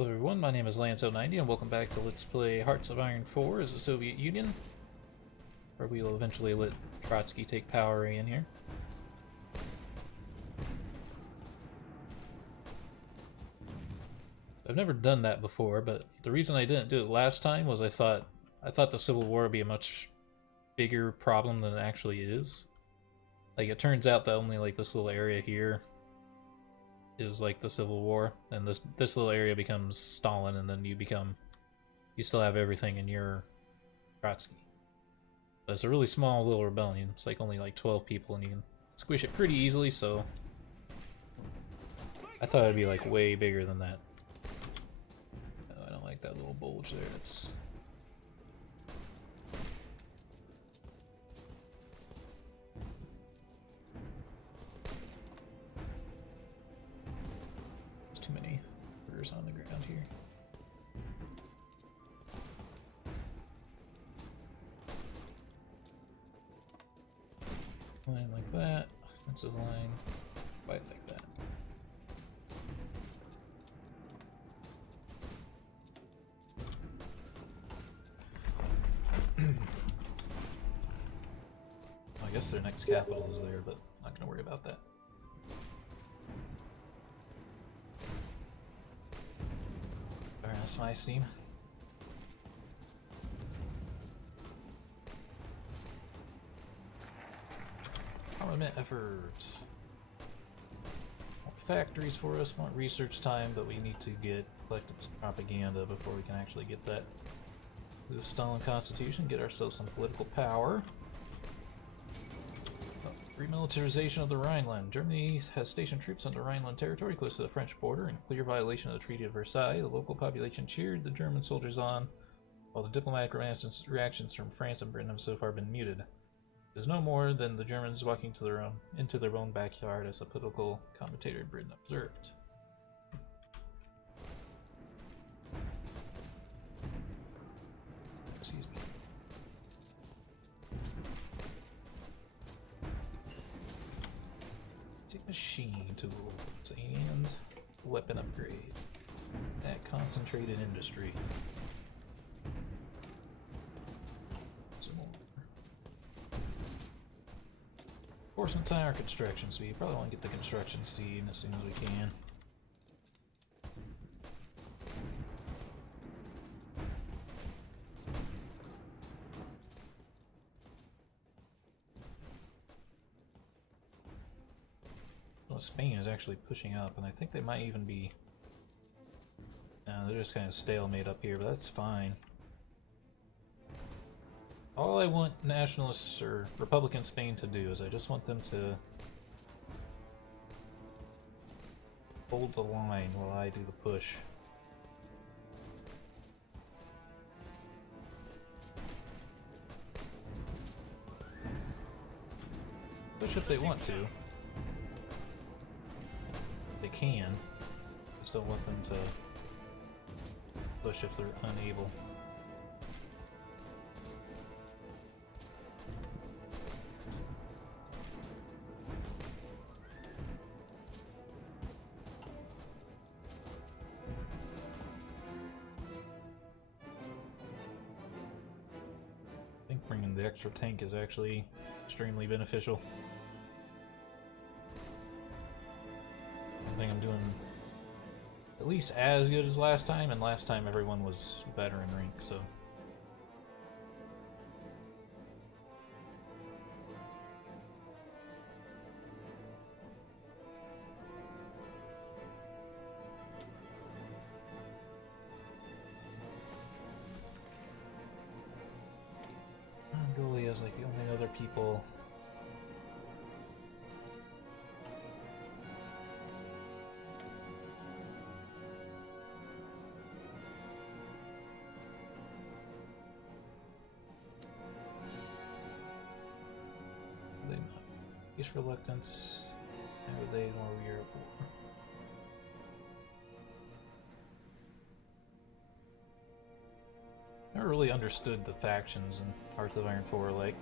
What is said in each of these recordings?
Hello everyone, my name is Lance090 and welcome back to Let's Play Hearts of Iron 4 as the Soviet Union, where we will eventually let Trotsky take power in here. I've never done that before, but the reason I didn't do it last time was I thought the Civil War would be a much bigger problem than it actually is. Like, it turns out that only like this little area here is like the Civil War, and this little area becomes Stalin, and then you still have everything in your Trotsky. But it's a really small little rebellion. It's like only like 12 people, and you can squish it pretty easily. So I thought it'd be like way bigger than that. Oh, I don't like that little bulge there. It's too many critters on the ground here. Line like that, defensive line, right like that. I guess their next capital is there, but I'm not going to worry about that. Alright, that's my steam. Armament effort. Want factories for us, want research time, but we need to get collective propaganda before we can actually get that. Do the Stalin Constitution, get ourselves some political power. Remilitarization of the Rhineland. Germany has stationed troops on the Rhineland territory close to the French border in clear violation of the Treaty of Versailles. The local population cheered the German soldiers on, while the diplomatic reactions from France and Britain have so far been muted. It is no more than the Germans walking to into their own backyard, as a political commentator in Britain observed. Excuse me. Machine tools and weapon upgrade at concentrated industry. Some more. Enforcement tire construction speed. Probably want to get the construction seed as soon as we can. Spain is actually pushing up, and I think they might even be... they're just kind of stalemate up here, but that's fine. All I want nationalists or Republican Spain to do is I just want them to hold the line while I do the push. Push if they want to. They can. I just don't want them to push if they're unable. I think bringing the extra tank is actually extremely beneficial. I think I'm doing at least as good as last time, and last time everyone was better in rank, so. Mongolia is like the only other people. Reluctance, and they know Europe war. Never really understood the factions in Hearts of Iron 4. Like,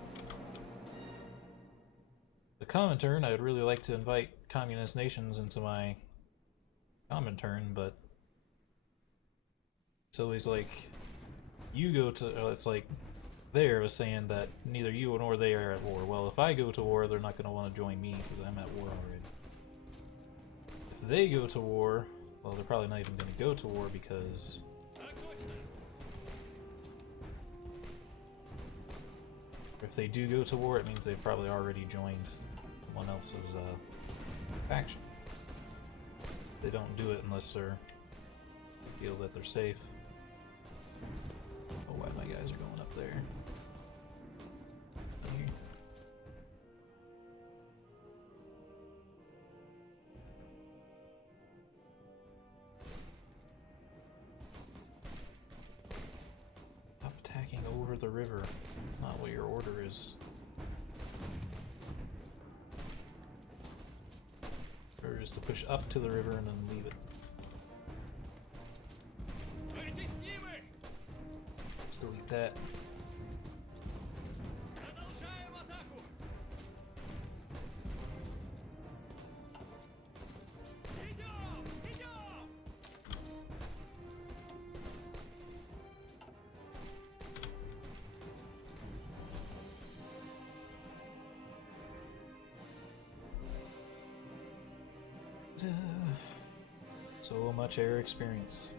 the Comintern, I would really like to invite communist nations into my Comintern, but So he's like, you go to, it's like, there was saying that neither you nor they are at war. Well, if I go to war, they're not going to want to join me because I'm at war already. If they go to war, well, they're probably not even going to go to war because if they do go to war, it means they've probably already joined someone else's faction. They don't do it unless they feel that they're safe. Oh, why my guys are going up there? Here. Stop attacking over the river. It's not what your order is. Order is to push up to the river and then leave it. Let's delete that. So much air experience.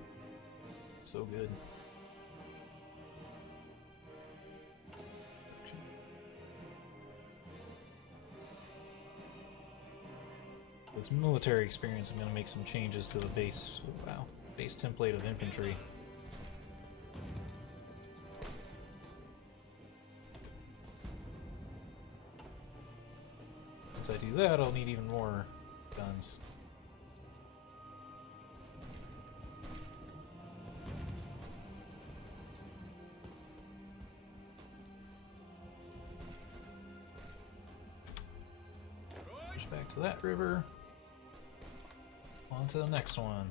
So good. With military experience, I'm going to make some changes to the base. Wow, base template of infantry. Once I do that, I'll need even more guns. Push back to that river. On to the next one.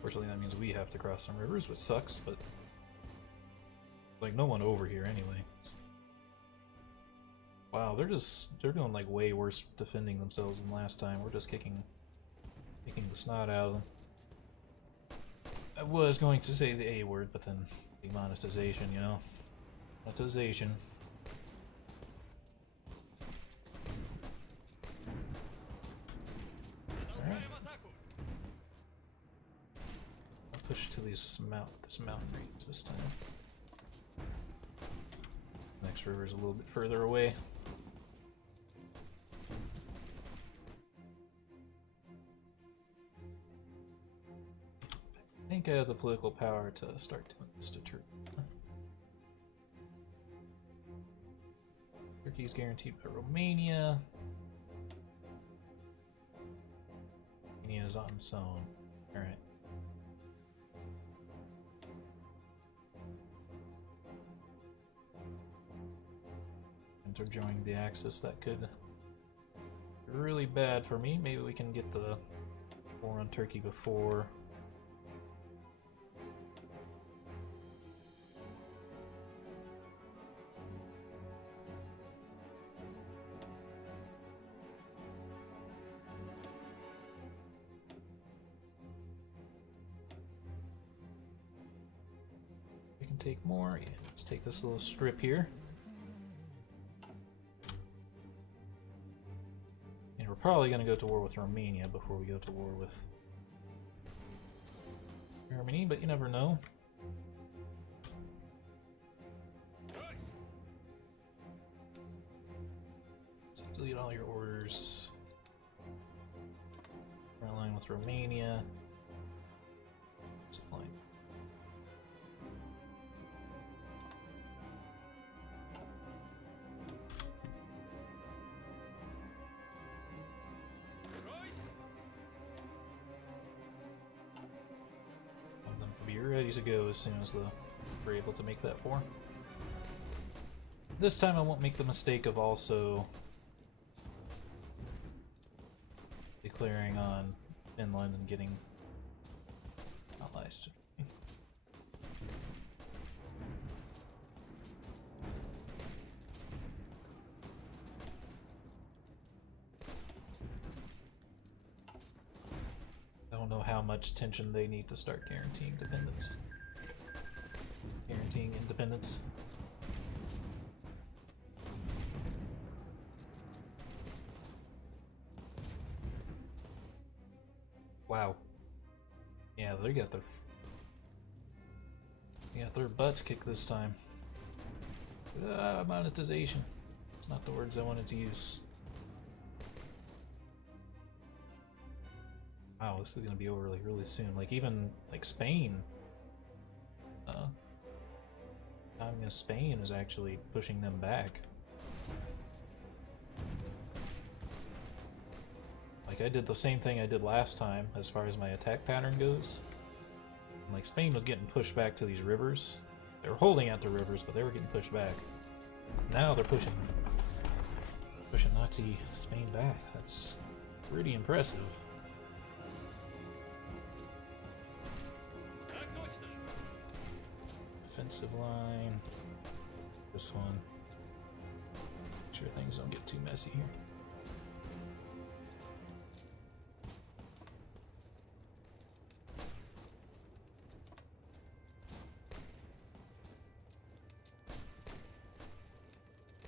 Fortunately, that means we have to cross some rivers, which sucks, but like no one over here anyway. Wow, they're doing like way worse defending themselves than last time. We're just kicking the snot out of them. I was going to say the A word, but then demonetization, you know. Monetization. Alright. I'll push to this mountain range this time. Next river is a little bit further away. I think I have the political power to start doing this to Turkey. Turkey is guaranteed by Romania. Romania is on its own. Alright. Enter joining the Axis. That could be really bad for me. Maybe we can get the war on Turkey before. Take more. Yeah, let's take this little strip here. And we're probably going to go to war with Romania before we go to war with Germany, but you never know. Let's delete all your orders. We're aligned with Romania. Let's align. Be ready to go as soon as we're able to make that war. This time I won't make the mistake of also declaring on Finland and getting allies to me. I don't know know how much tension they need to start guaranteeing dependence. Guaranteeing independence. Wow. Yeah, they got their butts kicked this time. Monetization. It's not the words I wanted to use. Wow, this is gonna be over like really soon. Like even like Spain. Spain is actually pushing them back. Like I did the same thing I did last time as far as my attack pattern goes. And, like Spain was getting pushed back to these rivers. They were holding out the rivers, but they were getting pushed back. Now they're pushing Nazi Spain back. That's pretty impressive. Defensive line. This one. Make sure things don't get too messy here.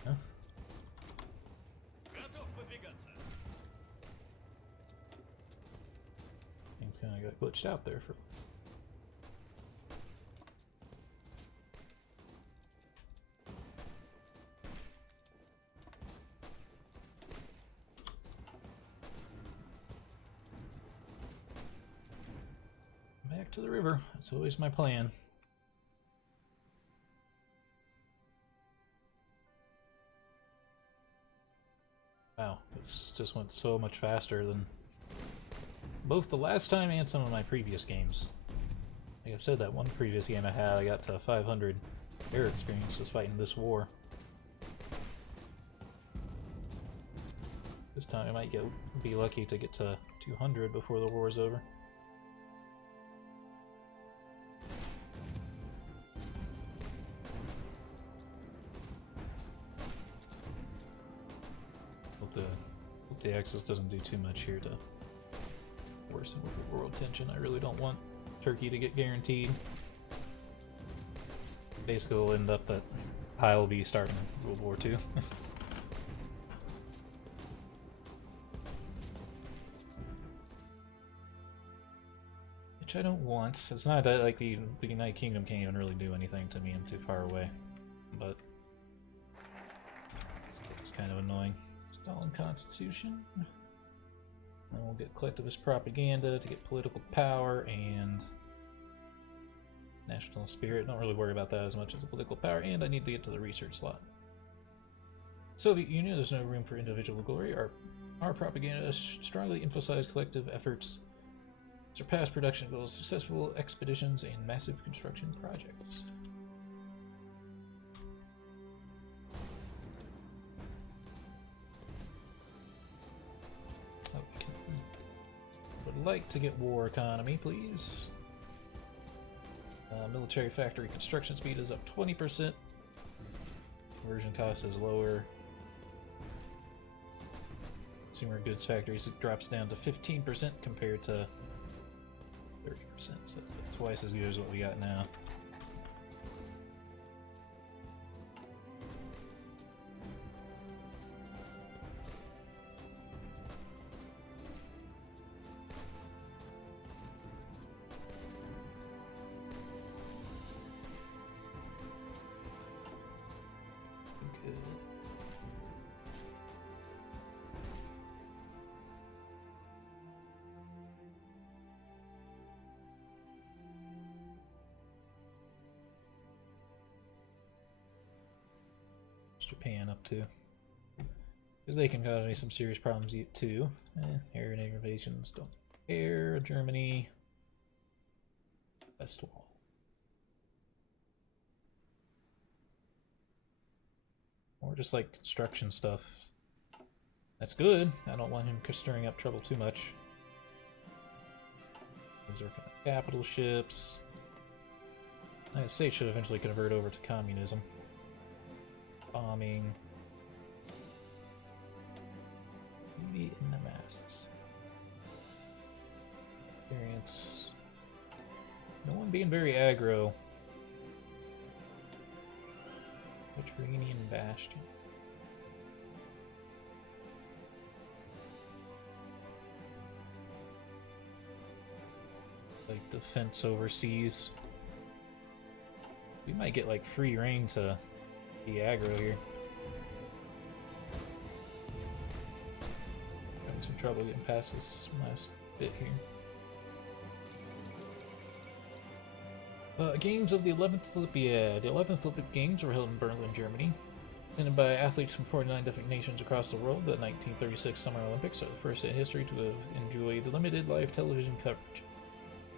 Huh? Things kind of got glitched out there for. Back to the river. That's always my plan. Wow, this just went so much faster than both the last time and some of my previous games. Like I said, that one previous game I had, I got to 500 air experiences fighting this war. This time I might be lucky to get to 200 before the war is over. Hope the Axis doesn't do too much here to worsen world tension. I really don't want Turkey to get guaranteed. Basically, it'll end up that I will be starting World War II. Which I don't want. It's not that like the United Kingdom can't even really do anything to me. I'm too far away. But it's kind of annoying. Stalin Constitution. And we'll get collectivist propaganda to get political power and national spirit. Don't really worry about that as much as the political power, and I need to get to the research slot. Soviet Union, there's no room for individual glory. Our propaganda strongly emphasized collective efforts, surpass production goals, successful expeditions, and massive construction projects. Would like to get war economy, please. Military factory construction speed is up 20%. Conversion cost is lower. Consumer goods factories it drops down to 15% compared to 30%. So it's like twice as good as what we got now. Japan up to, because they can cause me some serious problems too. Air invasions, don't care. Germany, West Wall. Or just like construction stuff. That's good. I don't want him stirring up trouble too much. Those are kind of capital ships. The United States should eventually convert over to communism. Bombing. Beauty in the masts. Experience I'm being very aggro. Mediterranean Bastion. Like defense overseas. We might get like free reign to be aggro here. Having some trouble getting past this last bit here. Games of the 11th Olympiad. The 11th Olympic Games were held in Berlin, Germany. Attended by athletes from 49 different nations across the world, the 1936 Summer Olympics are the first in history to have enjoyed limited live television coverage.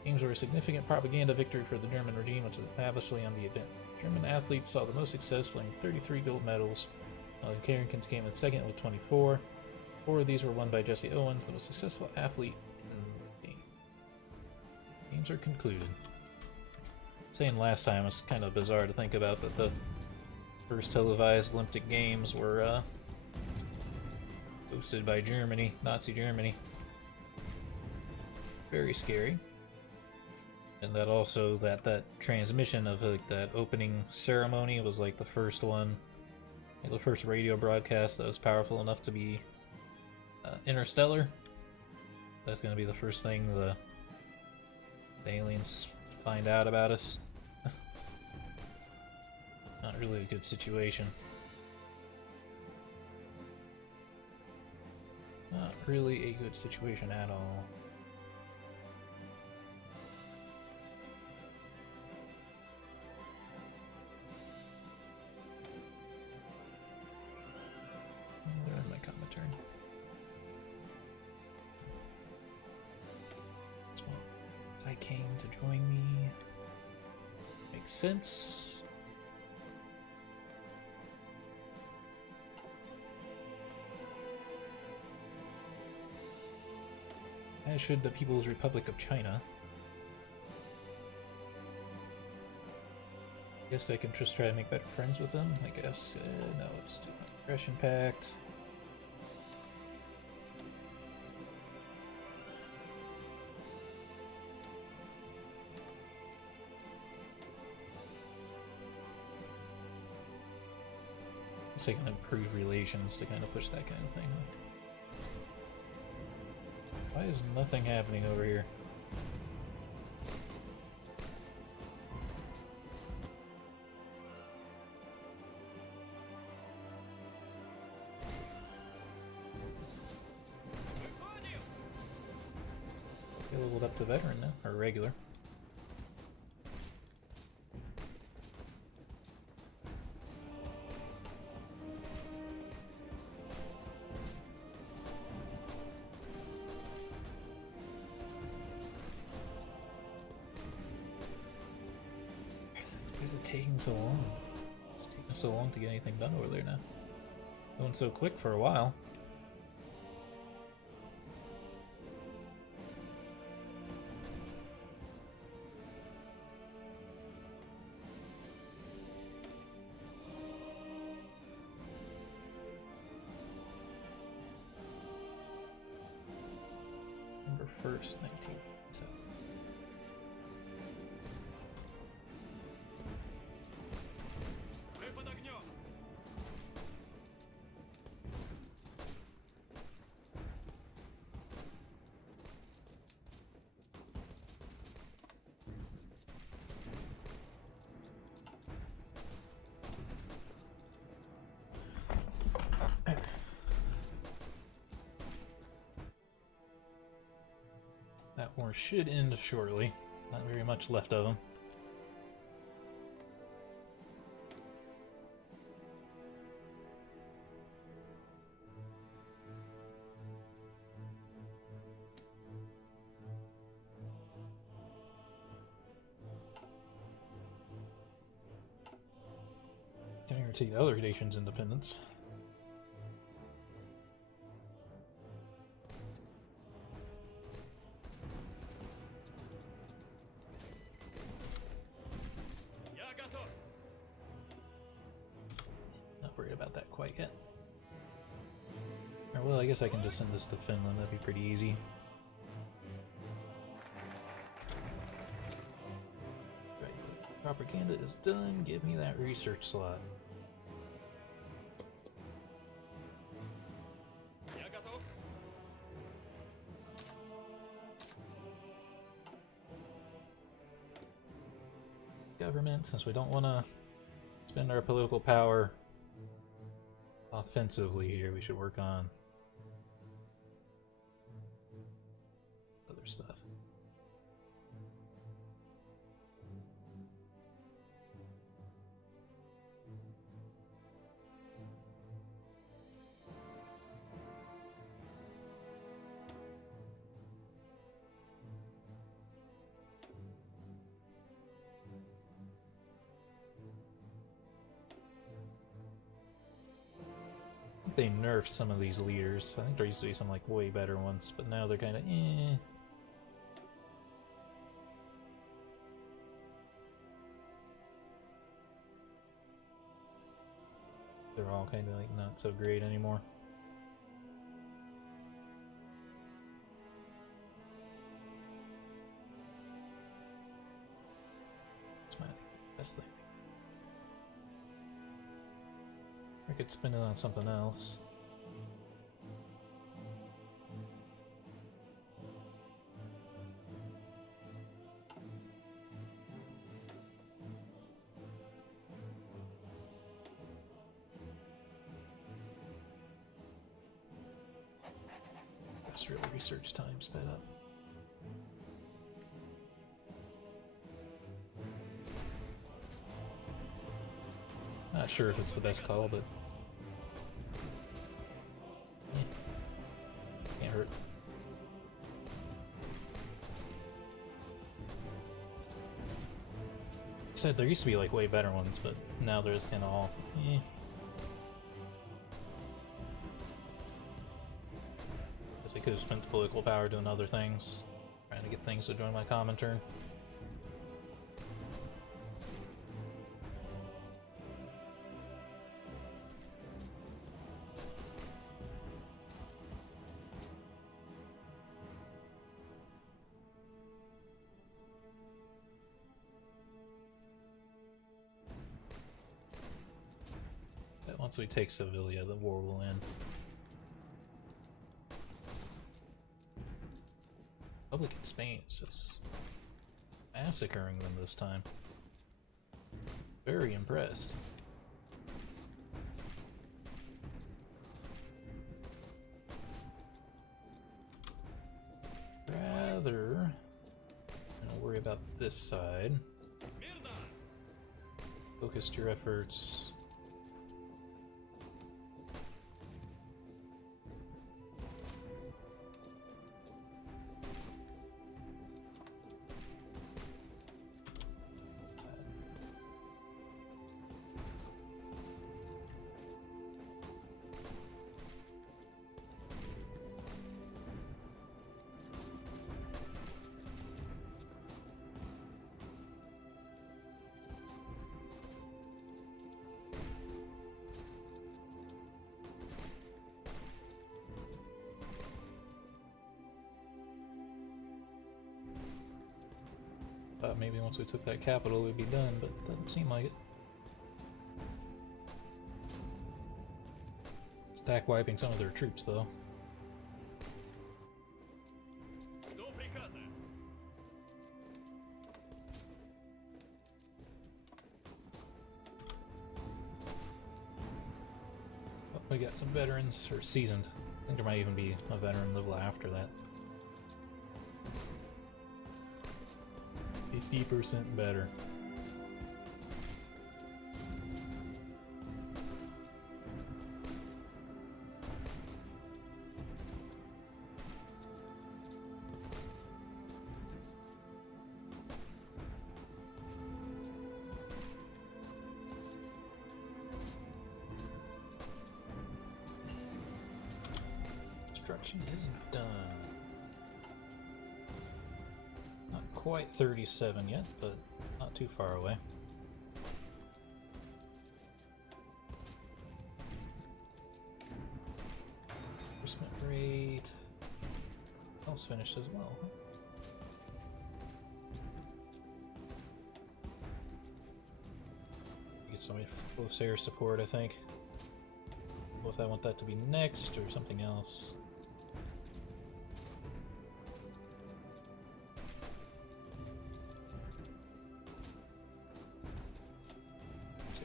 Games were a significant propaganda victory for the German regime, which was lavishly on the event. German athletes saw the most success, winning 33 gold medals, while the Americans came in second with 24. 4 of these were won by Jesse Owens, the most successful athlete in the game. Games are concluded. Saying last time, it's kind of bizarre to think about that the first televised Olympic Games were hosted by Germany, Nazi Germany. Very scary. And that also, that transmission of like that opening ceremony was like the first one, like the first radio broadcast that was powerful enough to be interstellar. That's going to be the first thing the aliens find out about us. Not really a good situation. Not really a good situation at all. There's my combat turn. Let's want Tai King to join me. Makes sense. As should the People's Republic of China. Guess I can just try to make better friends with them, I guess. No, let's do an aggression pact. Guess I can improve relations to kind of push that kind of thing. Why is nothing happening over here? I leveled up to veteran now, or regular. Why is it taking so long? It's taking so long to get anything done over there now. Going so quick for a while. November 1st, 1987. That war should end shortly. Not very much left of them. Can guarantee the other nation's independence. Not worried about that quite yet. Or, well, I guess I can just send this to Finland. That'd be pretty easy. Propaganda is done. Give me that research slot. Government, since we don't want to spend our political power offensively here, we should work on other stuff. They nerfed some of these leaders. I think there used to be some like way better ones, but now they're kind of eh. They're all kind of like not so great anymore. That's my best thing. I could spend it on something else. Industrial research time sped up. Not sure if it's the best call, but can't hurt. Said there used to be like way better ones, but now they're just kind of all eh. Guess I could have spent the political power doing other things, trying to get things to join my common turn. Once we take Sevilla, the war will end. Public in Spain is just massacring them this time. Very impressed. Rather, I'll worry about this side. Focus your efforts. Thought maybe once we took that capital we'd be done, but it doesn't seem like it. Stack wiping some of their troops though. Oh, we got some veterans, or seasoned. I think there might even be a veteran level after that. 50% better. Construction is done. Quite 37 yet, but not too far away. Disbursement rate. Else finished as well. Huh? So we close air support, I think. I don't know if I want that to be next or something else.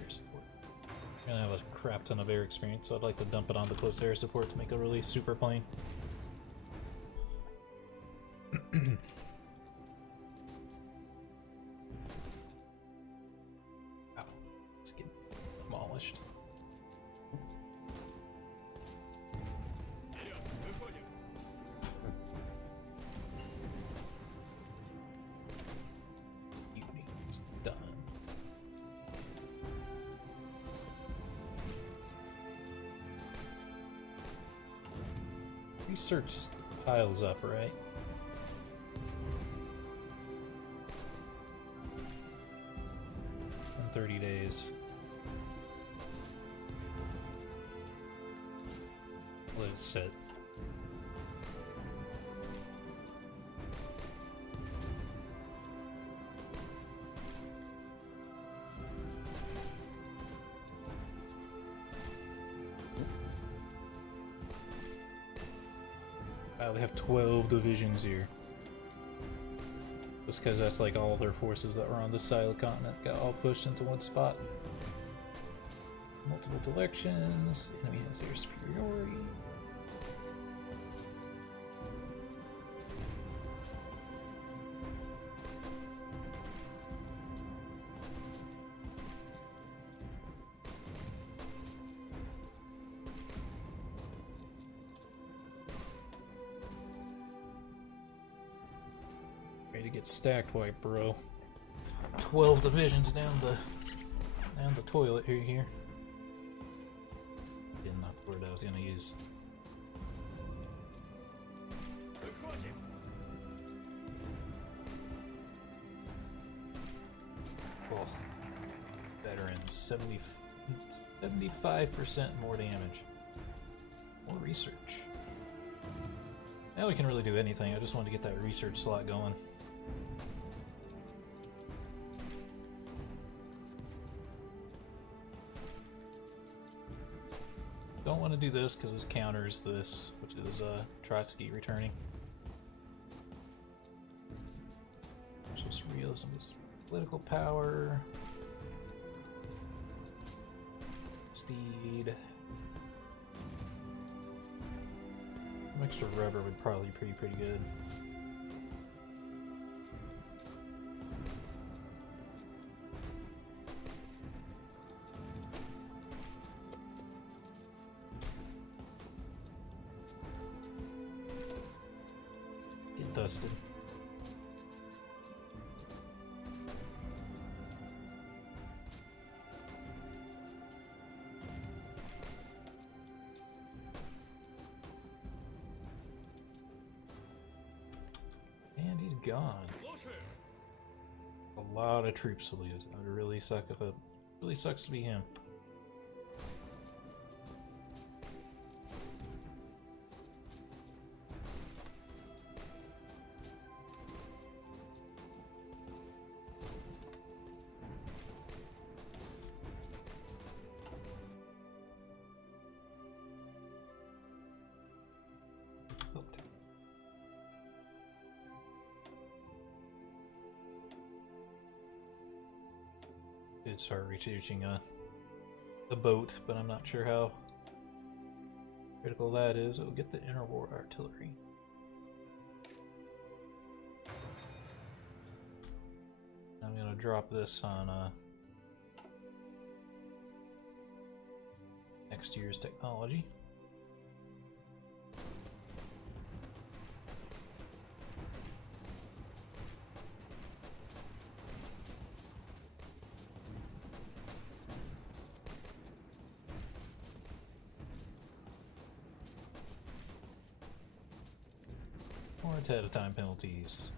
Air support. I'm gonna have a crap ton of air experience, so I'd like to dump it onto close air support to make a really super plane. Ow. Let's get demolished. Uni's done. Research piles up, right? In 30 days. Let it sit. Wow, they have 12 divisions here. Just because that's like all their forces that were on this side of the continent got all pushed into one spot. Multiple directions. The enemy has air superiority. Ready to get stacked white, bro. 12 divisions down the toilet here. Didn't not the word I was gonna use. Oh, veterans, 75% more damage. More research. Now we can really do anything. I just wanted to get that research slot going. Don't want to do this because this counters this, which is Trotsky returning. Just realism is political power, speed. Some extra rubber would probably be pretty good. Get dusted. And he's gone. A lot of troops to lose. That would really suck if it really sucks to be him. Did start researching the boat, but I'm not sure how critical that is. It'll get the interwar artillery. I'm gonna drop this on next year's technology. Or it's ahead of time penalties.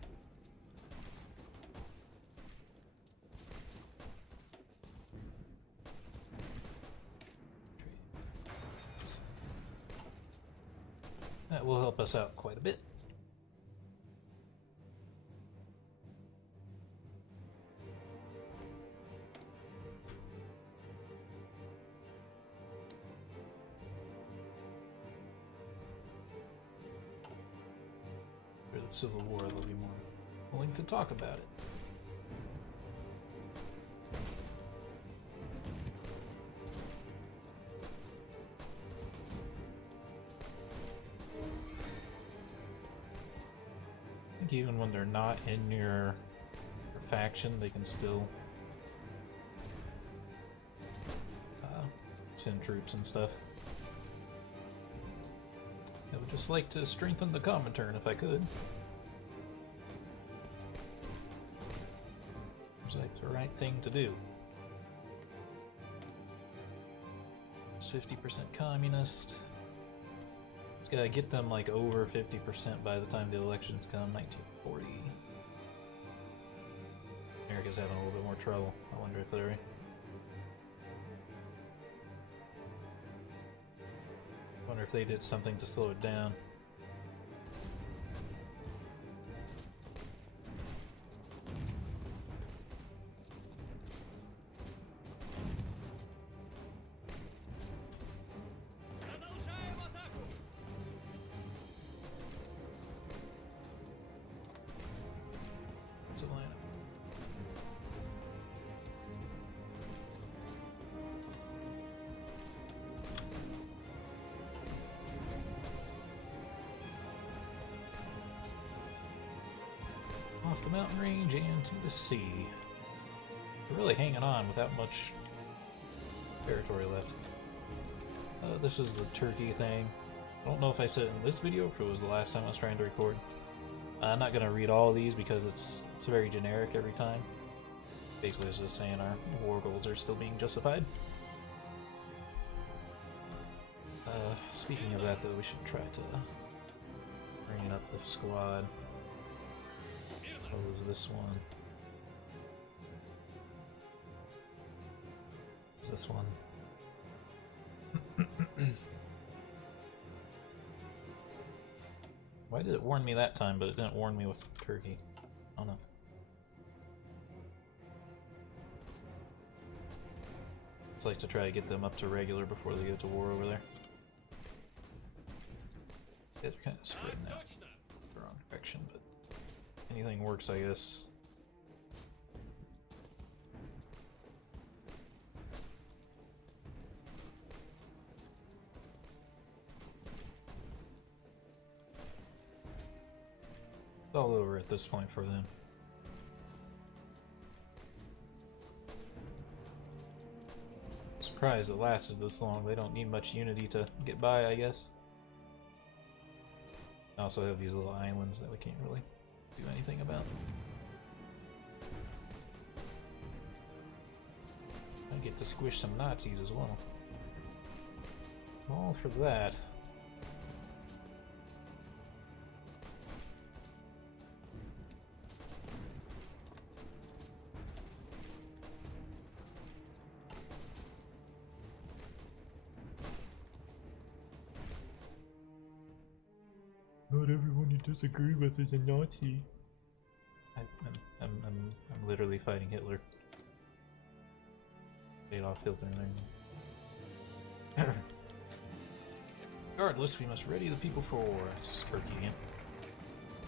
That will help us out quite a bit. the Civil War, they'll be more willing to talk about it. I think even when they're not in your faction, they can still send troops and stuff. I would just like to strengthen the Comintern if I could. Seems like the right thing to do. It's 50% communist. It's gotta get them like over 50% by the time the elections come, 1940. America's having a little bit more trouble. I wonder if they're... I wonder if they did something to slow it down. Off the mountain range and to the sea. We're really hanging on without much territory left. This is the Turkey thing. I don't know if I said it in this video, or it was the last time I was trying to record. I'm not going to read all of these because it's very generic every time. Basically, it's just saying our war goals are still being justified. Speaking of that, though, we should try to bring up the squad. What was this one? What's this one? Why did it warn me that time, but it didn't warn me with Turkey? I don't know. It's like to try to get them up to regular before they go to war over there. They're kind of spreading out the wrong direction, but anything works, I guess. It's all over at this point for them. Surprised it lasted this long. They don't need much unity to get by, I guess. I also have these little islands that we can't really do anything about. I get to squish some Nazis as well. All for that. Not everyone you disagree with is a Nazi. I'm literally fighting Hitler. Adolf Hitler there. Regardless, we must ready the people for war. It's a Spurky again.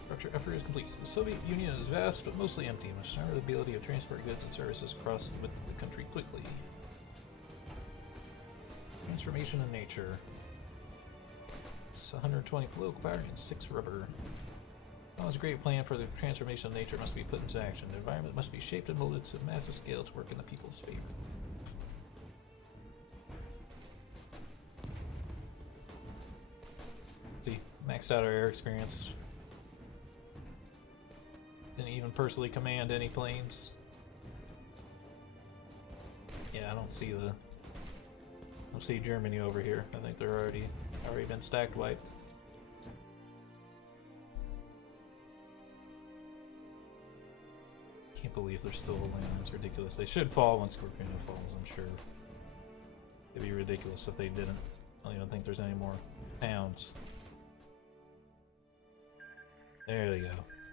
Structure effort is complete. The Soviet Union is vast, but mostly empty. We must harness the ability of transport goods and services across the country quickly. Transformation in nature. It's 120 political power and 6 rubber. It's a great plan for the transformation of nature must be put into action. The environment must be shaped and molded to a massive scale to work in the people's favor. See, max out our air experience. Didn't even personally command any planes. Yeah, I don't see Germany over here. I think they're already been stacked wiped. Can't believe they're still land. It's ridiculous. They should fall when Scorpio falls, I'm sure. It'd be ridiculous if they didn't. I don't even think there's any more towns. There they go.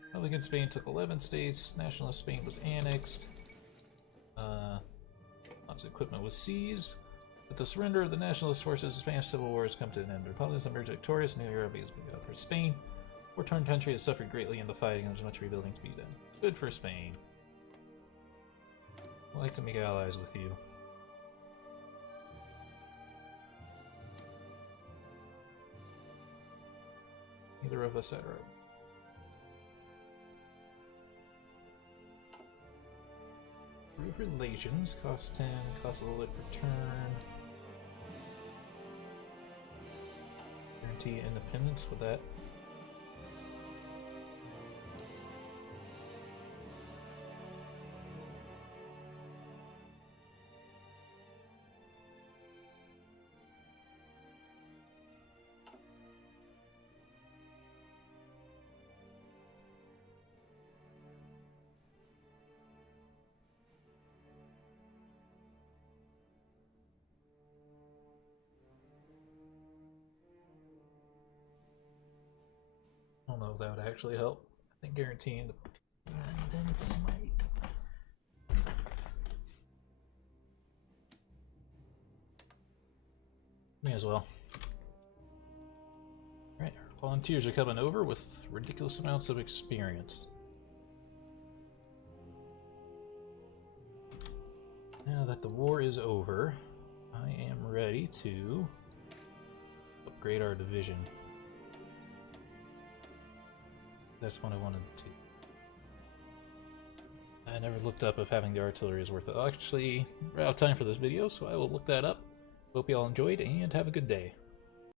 Republican Spain took 11 states. Nationalist Spain was annexed. Lots of equipment was seized. With the surrender of the nationalist forces, the Spanish Civil War has come to an end. The Republicans emerged victorious, and New Europe has begun for Spain. War-torn country has suffered greatly in the fighting and there's much rebuilding to be done. Good for Spain. I'd like to make allies with you. Neither of us at right. Relations, cost 10, cost a little bit per turn. Guarantee independence with that. I don't know if that would actually help. I think guaranteeing the independence might. May as well. Alright, volunteers are coming over with ridiculous amounts of experience. Now that the war is over, I am ready to upgrade our division. That's what I wanted to. I never looked up if having the artillery is worth it. Actually, we're out of time for this video, so I will look that up. Hope you all enjoyed, and have a good day.